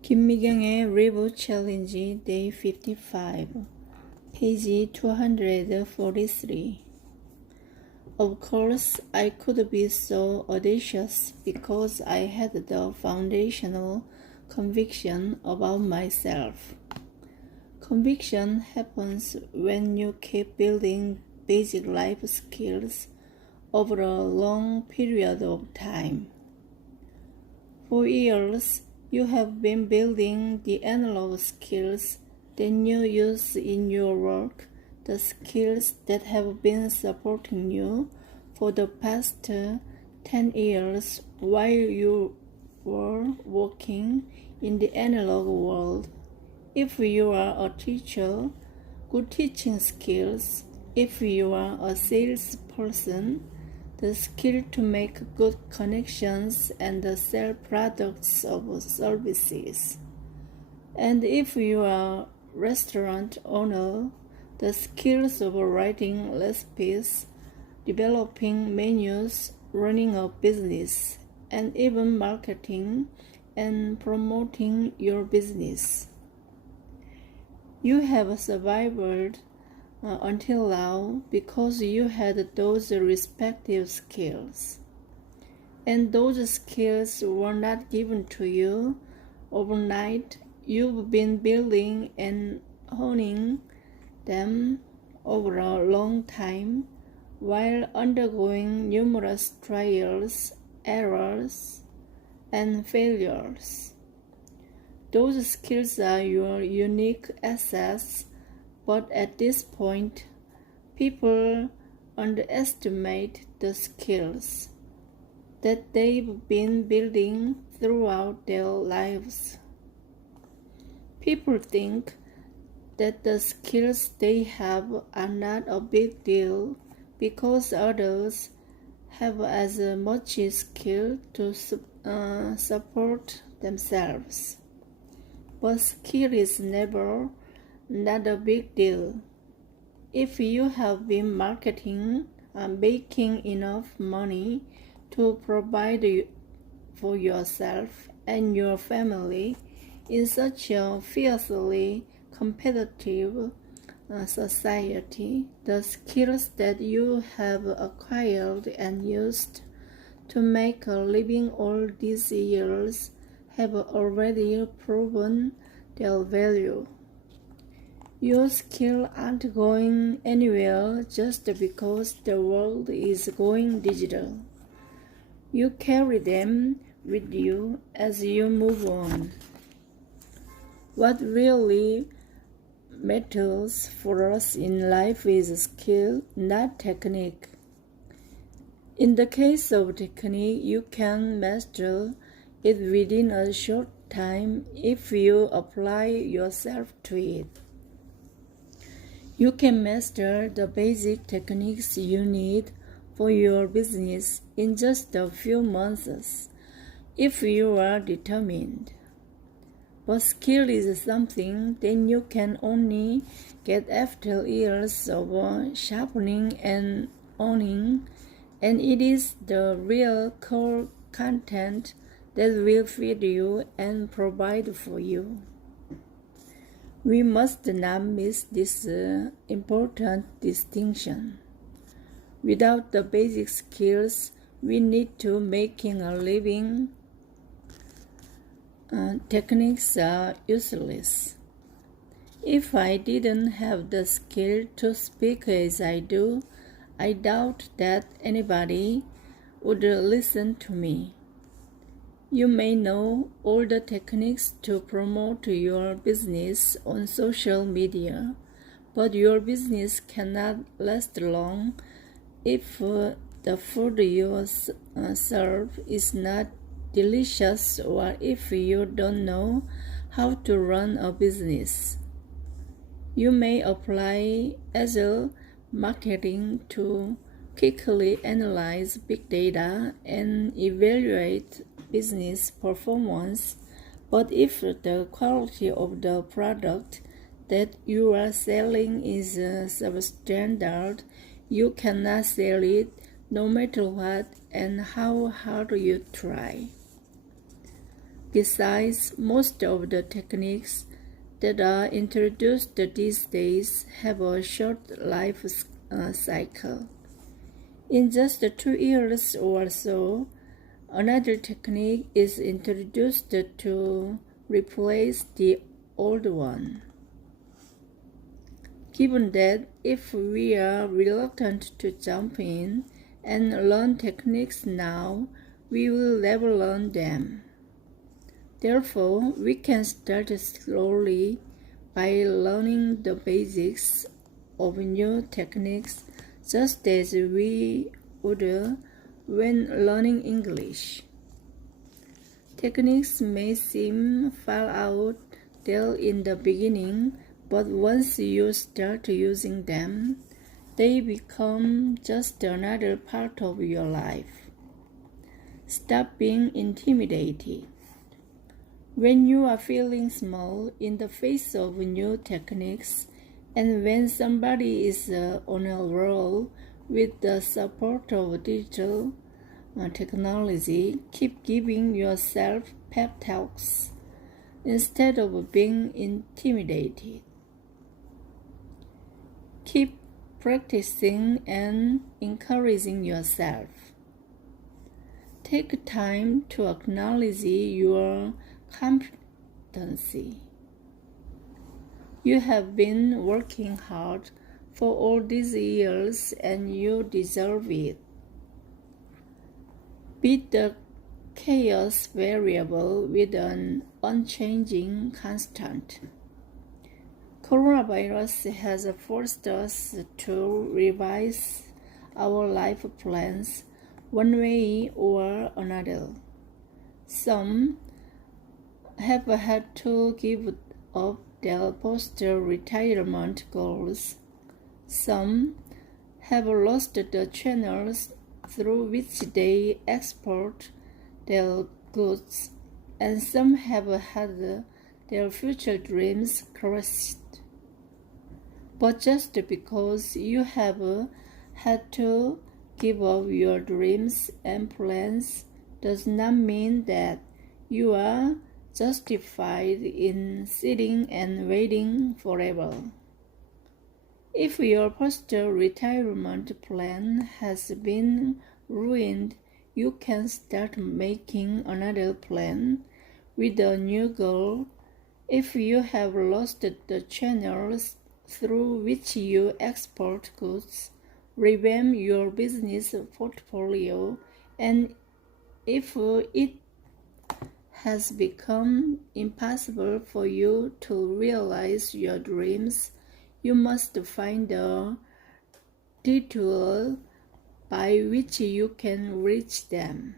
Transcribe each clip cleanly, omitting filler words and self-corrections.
김미경의 Review Challenge Day 55, page 243. Of course, I could be so audacious because I had the foundational conviction about myself. Conviction happens when you keep building basic life skills over a long period of time. For years, you have been building the analog skills that you use in your work, the skills that have been supporting you for the past 10 years while you were working in the analog world. If you are a teacher, good teaching skills. If you are a salesperson, the skill to make good connections and sell products or services. And if you are a restaurant owner, the skills of writing recipes, developing menus, running a business, and even marketing and promoting your business. You have survived until now because you had those respective skills. And those skills were not given to you overnight. You've been building and honing them over a long time while undergoing numerous trials, errors, and failures. Those skills are your unique assets. But at this point, people underestimate the skills that they've been building throughout their lives. People think that the skills they have are not a big deal because others have as much skill to support themselves. But skill is never not a big deal. If you have been marketing and making enough money to provide for yourself and your family in such a fiercely competitive society, the skills that you have acquired and used to make a living all these years have already proven their value. Your skills aren't going anywhere just because the world is going digital. You carry them with you as you move on. What really matters for us in life is skill, not technique. In the case of technique, you can master it within a short time if you apply yourself to it. You can master the basic techniques you need for your business in just a few months if you are determined. But skill is something that you can only get after years of sharpening and owning, and it is the real core content that will feed you and provide for you. We must not miss this important distinction. Without the basic skills we need to making a living, techniques are useless. If I didn't have the skill to speak as I do, I doubt that anybody would listen to me. You may know all the techniques to promote your business on social media, but your business cannot last long if the food you serve is not delicious or if you don't know how to run a business. You may apply agile marketing to quickly analyze big data and evaluate business performance, but if the quality of the product that you are selling is substandard, you cannot sell it no matter what and how hard you try. Besides, most of the techniques that are introduced these days have a short life cycle. In just 2 years or so, another technique is introduced to replace the old one. Given that if we are reluctant to jump in and learn techniques now, we will never learn them. Therefore, we can start slowly by learning the basics of new techniques just as we would when learning English. Techniques may seem far out there in the beginning, but once you start using them, they become just another part of your life. Stop being intimidated. When you are feeling small in the face of new techniques, and when somebody is on a roll with the support of digital technology, keep giving yourself pep talks instead of being intimidated. Keep practicing and encouraging yourself. Take time to acknowledge your competency. You have been working hard for all these years and you deserve it. Beat the chaos variable with an unchanging constant. Coronavirus has forced us to revise our life plans one way or another. Some have had to give up their post-retirement goals. Some have lost the channels through which they export their goods, and some have had their future dreams crushed. But just because you have had to give up your dreams and plans does not mean that you are justified in sitting and waiting forever. If your post-retirement plan has been ruined, you can start making another plan with a new goal. If you have lost the channels through which you export goods, revamp your business portfolio, and if it has become impossible for you to realize your dreams, you must find a detour by which you can reach them.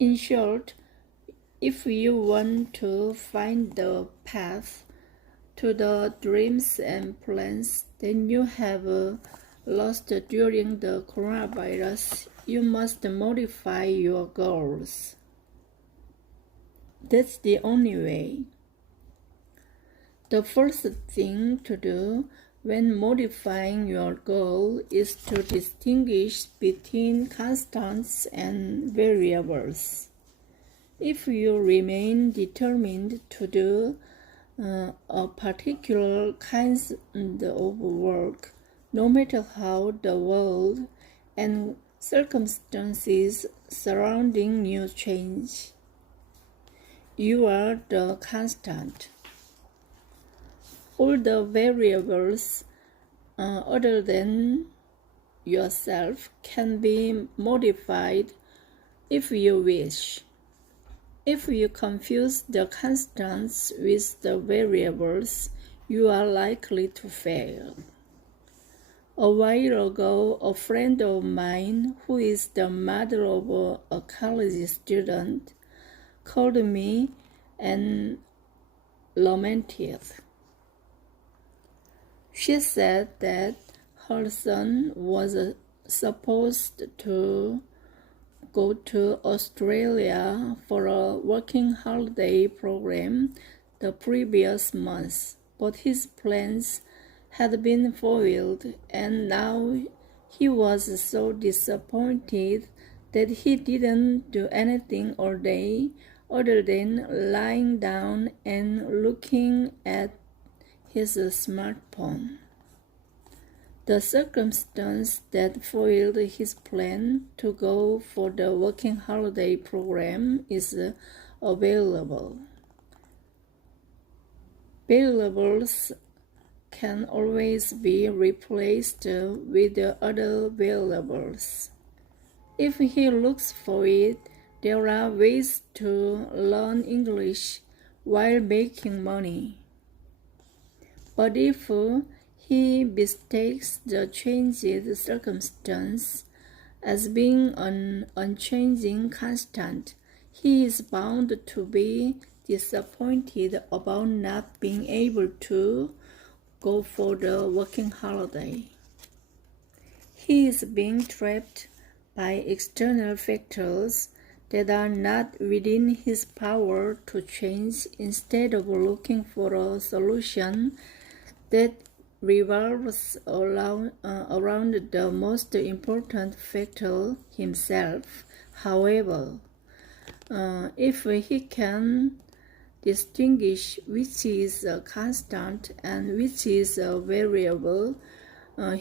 In short, if you want to find the path to the dreams and plans that you have lost during the coronavirus, you must modify your goals. That's the only way. The first thing to do when modifying your goal is to distinguish between constants and variables. If you remain determined to do a particular kind of work, no matter how the world and circumstances surrounding you change, you are the constant. All the variables other than yourself can be modified if you wish. If you confuse the constants with the variables, you are likely to fail. A while ago, a friend of mine, who is the mother of a college student, called me and lamented. She said that her son was supposed to go to Australia for a working holiday program the previous month, but his plans had been foiled, and now he was so disappointed that he didn't do anything all day other than lying down and looking at his smartphone. The circumstance that foiled his plan to go for the working holiday program is available. Variables can always be replaced with other variables. If he looks for it, there are ways to learn English while making money. But if he mistakes the changed circumstance as being an unchanging constant, he is bound to be disappointed about not being able to go for the working holiday. He is being trapped by external factors that are not within his power to change instead of looking for a solution that revolves around the most important factor, himself. However, if he can distinguish which is a constant and which is a variable,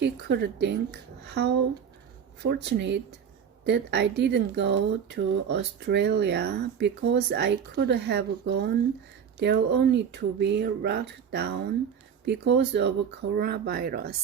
he could think, how fortunate that I didn't go to Australia, because I could have gone there only to be locked down because of coronavirus.